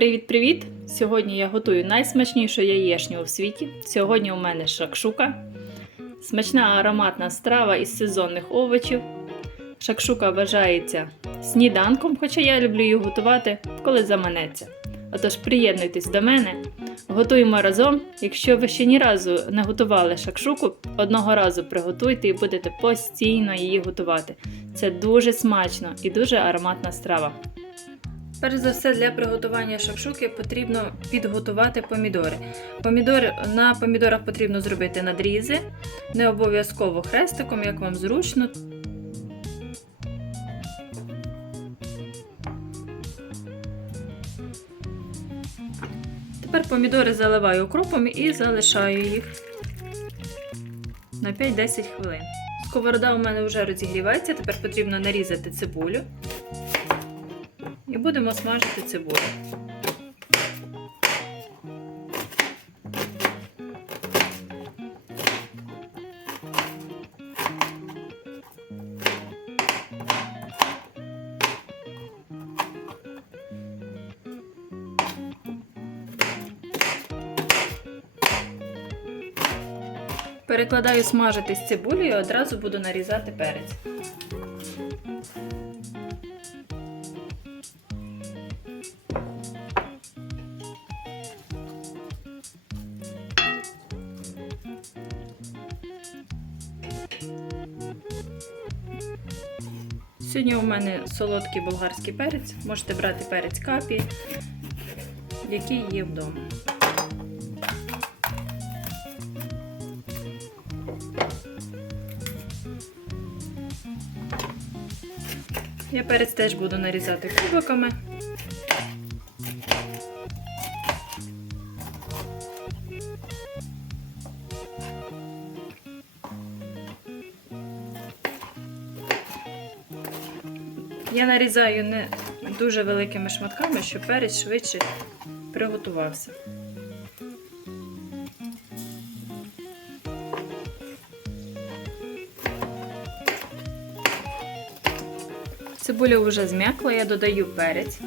Привіт-привіт! Сьогодні я готую найсмачнішу яєчню у світі. Сьогодні у мене шакшука. Смачна ароматна страва із сезонних овочів. Шакшука вважається сніданком, хоча я люблю її готувати, коли заманеться. Отож, приєднуйтесь до мене, готуємо разом. Якщо ви ще ні разу не готували шакшуку, одного разу приготуйте і будете постійно її готувати. Це дуже смачно і дуже ароматна страва. Перш за все, для приготування шакшуки потрібно підготувати помідори. Помідори, на помідорах потрібно зробити надрізи, не обов'язково хрестиком, як вам зручно. Тепер помідори заливаю окропом і залишаю їх на 5-10 хвилин. Сковорода у мене вже розігрівається, тепер потрібно нарізати цибулю. І будемо смажити цибулю. Перекладаю смажити з цибулею і одразу буду нарізати перець. Сьогодні у мене солодкий болгарський перець. Можете брати перець капі, який є вдома. Я перець теж буду нарізати кубиками. Я нарізаю не дуже великими шматками, щоб перець швидше приготувався. Цибуля вже зм'якла, я додаю перець.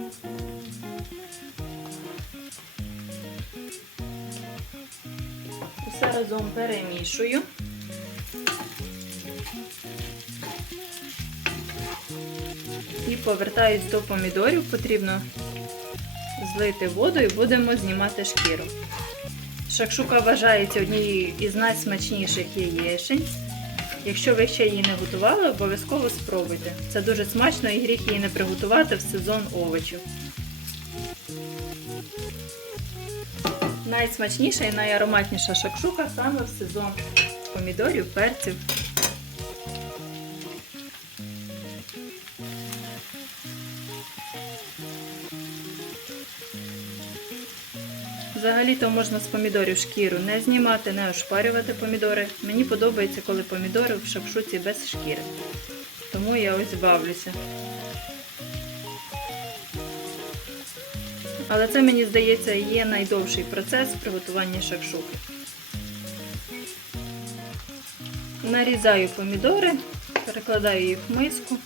Усе разом перемішую. Повертаюсь до помідорів, потрібно злити воду і будемо знімати шкіру. Шакшука вважається однією із найсмачніших яєчень. Якщо ви ще її не готували, обов'язково спробуйте. Це дуже смачно і гріх її не приготувати в сезон овочів. Найсмачніша і найароматніша шакшука саме в сезон помідорів, перців. Взагалі-то можна з помідорів шкіру не знімати, не ошпарювати помідори. Мені подобається, коли помідори в шакшуці без шкіри. Тому я ось бавлюся. Але це, мені здається, є найдовший процес приготування шакшуки. Нарізаю помідори, перекладаю їх в миску.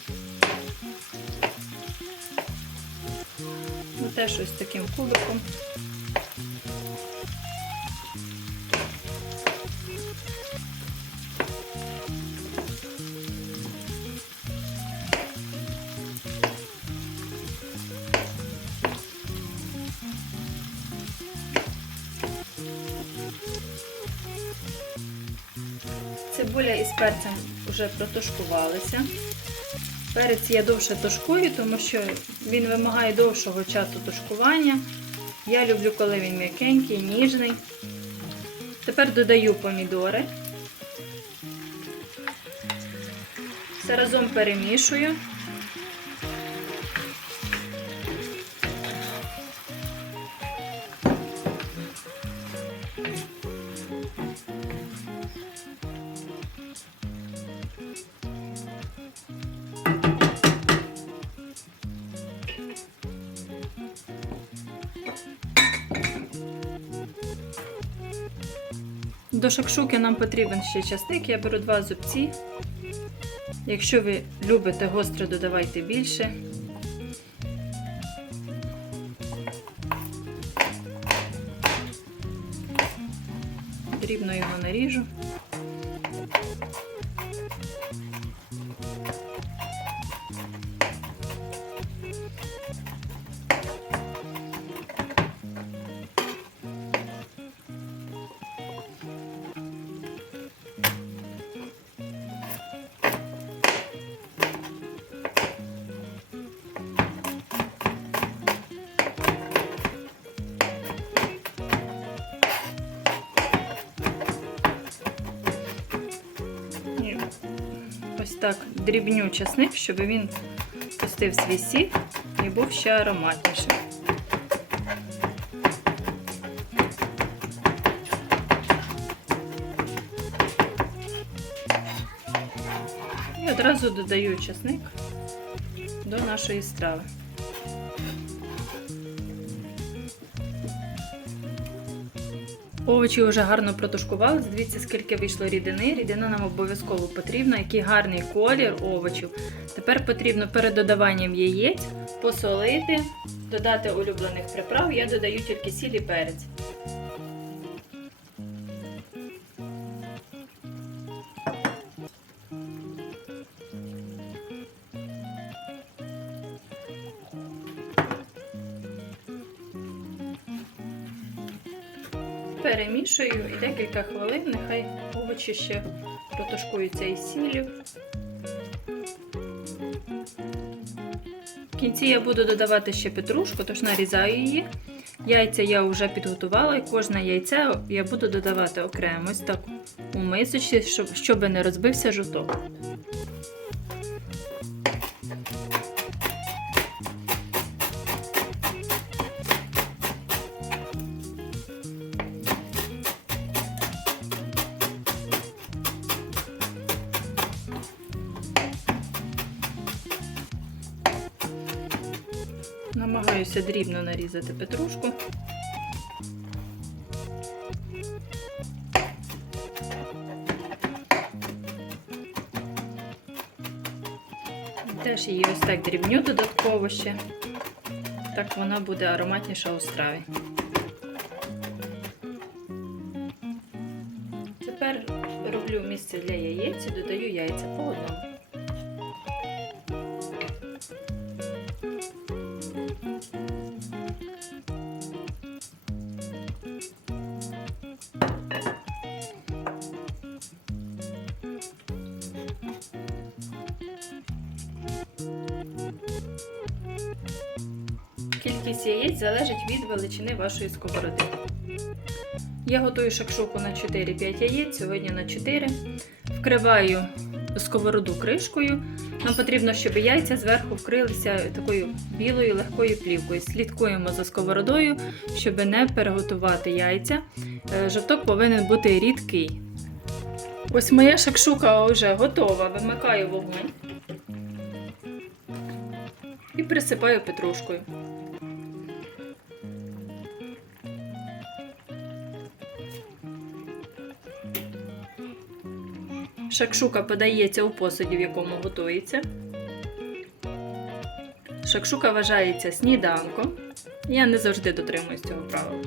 Теж ось таким кубиком. Перцем вже протушкувалися. Перець я довше тушкую, тому що він вимагає довшого часу тушкування. Я люблю, коли він м'якенький, ніжний. Тепер додаю помідори. Все разом перемішую. До шакшуки нам потрібен ще частик, я беру два зубці. Якщо ви любите гостре, додавайте більше. Дрібно його наріжу. Так дрібню часник, щоб він пустив свій сік і був ще ароматніший. І одразу додаю часник до нашої страви. Овочі вже гарно протушкували. Дивіться, скільки вийшло рідини. Рідина нам обов'язково потрібна, який гарний колір овочів. Тепер потрібно перед додаванням яєць посолити, додати улюблених приправ. Я додаю тільки сіль і перець. Перемішую і декілька хвилин, нехай овочі ще протушкуються із сіллю. В кінці я буду додавати ще петрушку, тож нарізаю її. Яйця я вже підготувала, і кожне яйце я буду додавати окремо, ось так у мисочці, щоб не розбився жовток. Намагаюся дрібно нарізати петрушку. Теж її ось так дрібню додатково ще. Так вона буде ароматніша у страві. Тепер роблю місце для яєць і додаю яйця по одному. Кількість яєць залежить від величини вашої сковороди. Я готую шакшуку на 4-5 яєць, сьогодні на 4. Вкриваю сковороду кришкою. Нам потрібно, щоб яйця зверху вкрилися такою білою легкою плівкою. Слідкуємо за сковородою, щоб не переготувати яйця. Е, Жовток повинен бути рідкий. Ось моя шакшука вже готова. Вимикаю вогонь і присипаю петрушкою. Шакшука подається у посуді, в якому готується. Шакшука вважається сніданком. Я не завжди дотримуюсь цього правила.